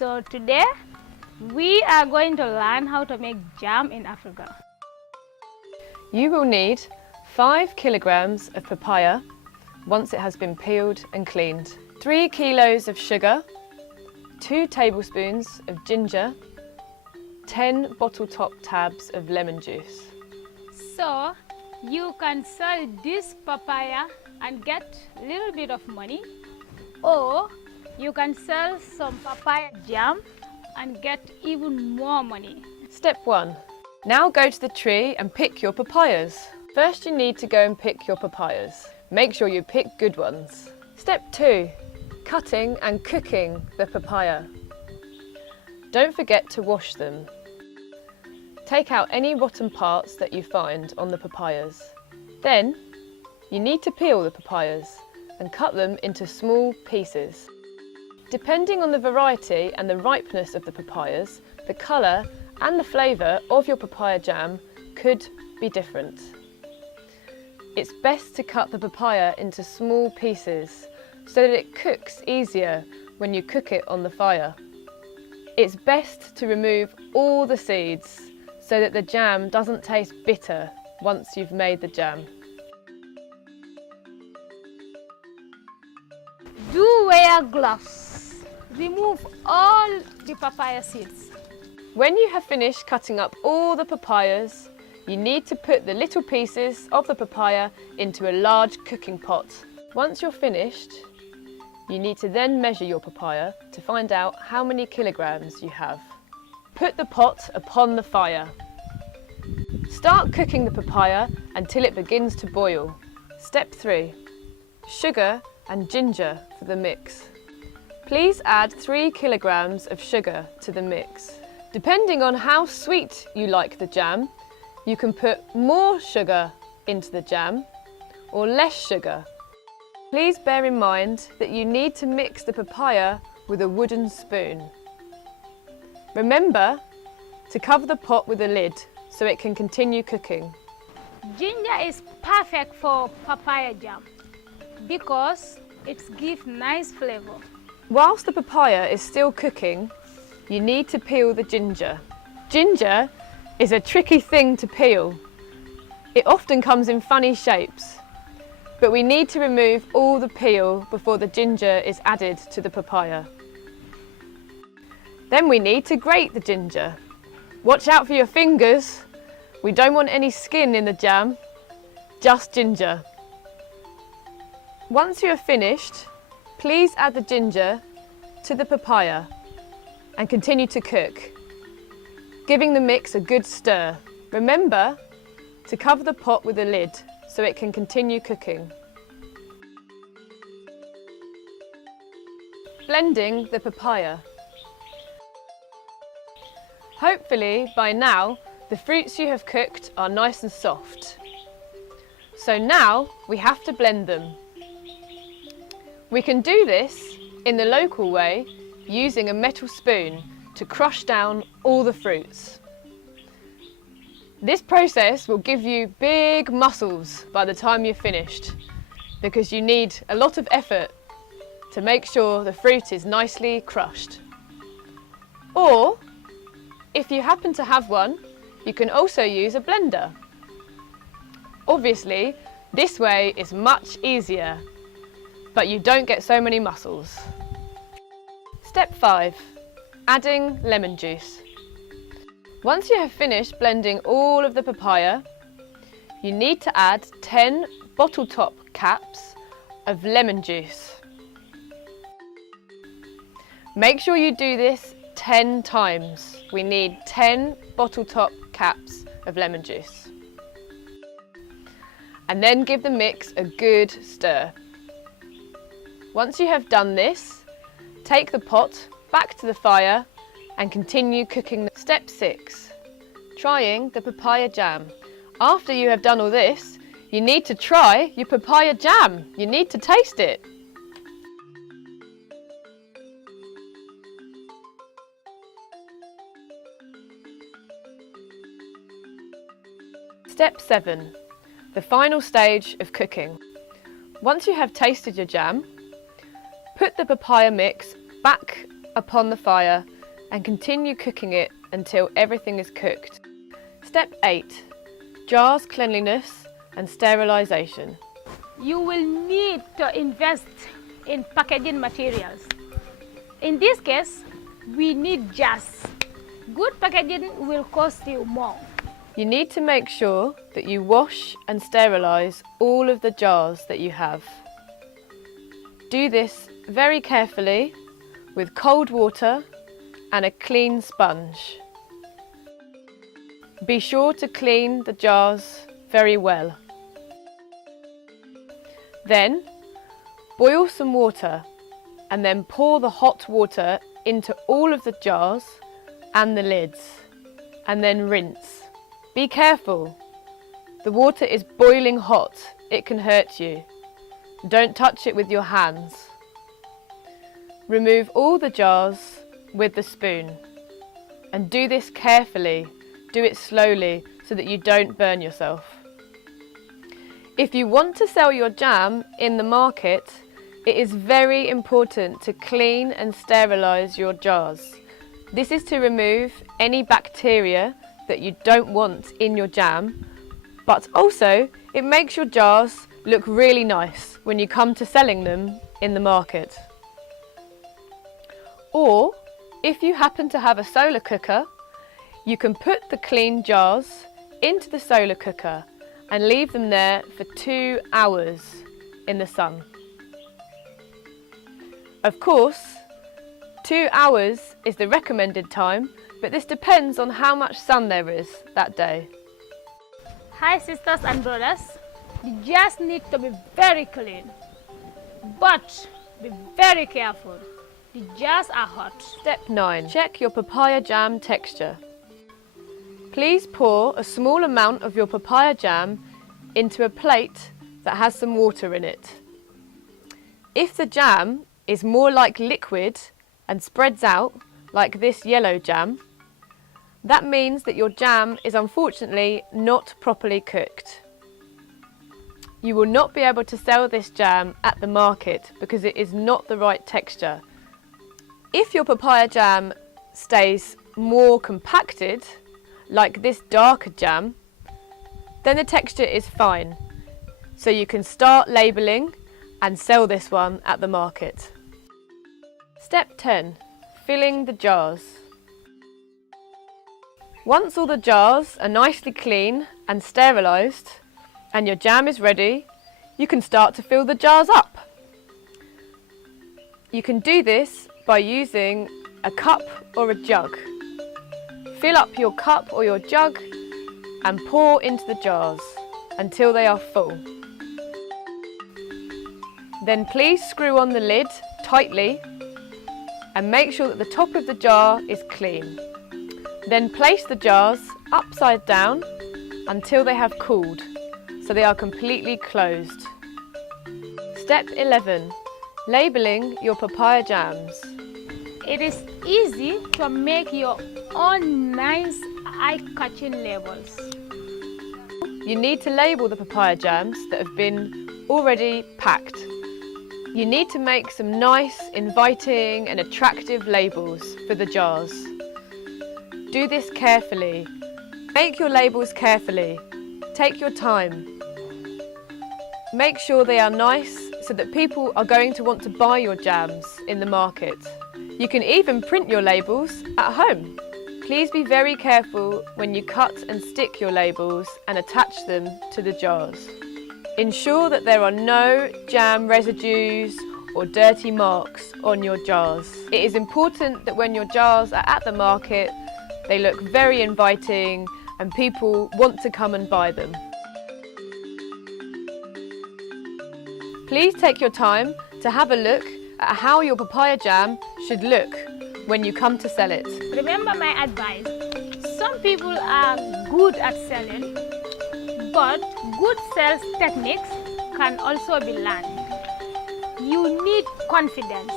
So today we are going to learn how to make jam in Africa. You will need 5 kilograms of papaya once it has been peeled and cleaned, 3 kilos of sugar, 2 tablespoons of ginger, 10 bottle top tabs of lemon juice. So you can sell this papaya and get a little bit of money, or you can sell some papaya jam and get even more money. Step 1. Now go to the tree and pick your papayas. First you need to go and pick your papayas. Make sure you pick good ones. Step 2. Cutting and cooking the papaya. Don't forget to wash them. Take out any rotten parts that you find on the papayas. Then you need to peel the papayas and cut them into small pieces. Depending on the variety and the ripeness of the papayas, the colour and the flavour of your papaya jam could be different. It's best to cut the papaya into small pieces so that it cooks easier when you cook it on the fire. It's best to remove all the seeds so that the jam doesn't taste bitter once you've made the jam. Do wear gloves. Remove all the papaya seeds. When you have finished cutting up all the papayas, you need to put the little pieces of the papaya into a large cooking pot. Once you're finished, you need to then measure your papaya to find out how many kilograms you have. Put the pot upon the fire. Start cooking the papaya until it begins to boil. Step 3. Sugar and ginger for the mix. Please add 3 kilograms of sugar to the mix. Depending on how sweet you like the jam, you can put more sugar into the jam or less sugar. Please bear in mind that you need to mix the papaya with a wooden spoon. Remember to cover the pot with a lid so it can continue cooking. Ginger is perfect for papaya jam because it gives nice flavor. Whilst the papaya is still cooking, you need to peel the ginger. Ginger is a tricky thing to peel. It often comes in funny shapes, but we need to remove all the peel before the ginger is added to the papaya. Then we need to grate the ginger. Watch out for your fingers. We don't want any skin in the jam, just ginger. Once you are finished, please add the ginger to the papaya and continue to cook, giving the mix a good stir. Remember to cover the pot with a lid so it can continue cooking. Blending the papaya. Hopefully by now the fruits you have cooked are nice and soft. So now we have to blend them. We can do this in the local way using a metal spoon to crush down all the fruits. This process will give you big muscles by the time you're finished because you need a lot of effort to make sure the fruit is nicely crushed. Or, if you happen to have one, you can also use a blender. Obviously, this way is much easier, but you don't get so many muscles. Step 5. Adding lemon juice. Once you have finished blending all of the papaya, you need to add 10 bottle top caps of lemon juice. Make sure you do this 10 times. We need 10 bottle top caps of lemon juice. And then give the mix a good stir. Once you have done this, take the pot back to the fire and continue cooking. Step 6. Trying the papaya jam. After you have done all this, you need to try your papaya jam. You need to taste it. Step 7. The final stage of cooking. Once you have tasted your jam, put the papaya mix back upon the fire and continue cooking it until everything is cooked. Step 8. Jars cleanliness and sterilisation. You will need to invest in packaging materials. In this case, we need jars. Good packaging will cost you more. You need to make sure that you wash and sterilise all of the jars that you have. Do this very carefully with cold water and a clean sponge. Be sure to clean the jars very well. Then boil some water and then pour the hot water into all of the jars and the lids and then rinse. Be careful. The water is boiling hot. It can hurt you. Don't touch it with your hands. Remove all the jars with the spoon and do this carefully. Do it slowly so that you don't burn yourself. If you want to sell your jam in the market, it is very important to clean and sterilise your jars. This is to remove any bacteria that you don't want in your jam, but also it makes your jars look really nice when you come to selling them in the market. Or if you happen to have a solar cooker, you can put the clean jars into the solar cooker and leave them there for 2 hours in the sun. Of course, 2 hours is the recommended time, but this depends on how much sun there is that day. Hi sisters and brothers, the jars need to be very clean, but be very careful. The jars are hot. Step 9. Check your papaya jam texture. Please pour a small amount of your papaya jam into a plate that has some water in it. If the jam is more like liquid and spreads out like this yellow jam, that means that your jam is unfortunately not properly cooked. You will not be able to sell this jam at the market because it is not the right texture. If your papaya jam stays more compacted, like this darker jam, then the texture is fine. So you can start labelling and sell this one at the market. Step 10. Filling the jars. Once all the jars are nicely clean and sterilised and your jam is ready, you can start to fill the jars up. You can do this by using a cup or a jug. Fill up your cup or your jug and pour into the jars until they are full. Then please screw on the lid tightly and make sure that the top of the jar is clean. Then place the jars upside down until they have cooled, so they are completely closed. Step 11. Labelling your papaya jams. It is easy to make your own nice eye-catching labels. You need to label the papaya jams that have been already packed. You need to make some nice, inviting and attractive labels for the jars. Do this carefully. Make your labels carefully. Take your time. Make sure they are nice so that people are going to want to buy your jams in the market. You can even print your labels at home. Please be very careful when you cut and stick your labels and attach them to the jars. Ensure that there are no jam residues or dirty marks on your jars. It is important that when your jars are at the market, they look very inviting and people want to come and buy them. Please take your time to have a look at how your papaya jam should look when you come to sell it. Remember my advice. Some people are good at selling, but good sales techniques can also be learned. You need confidence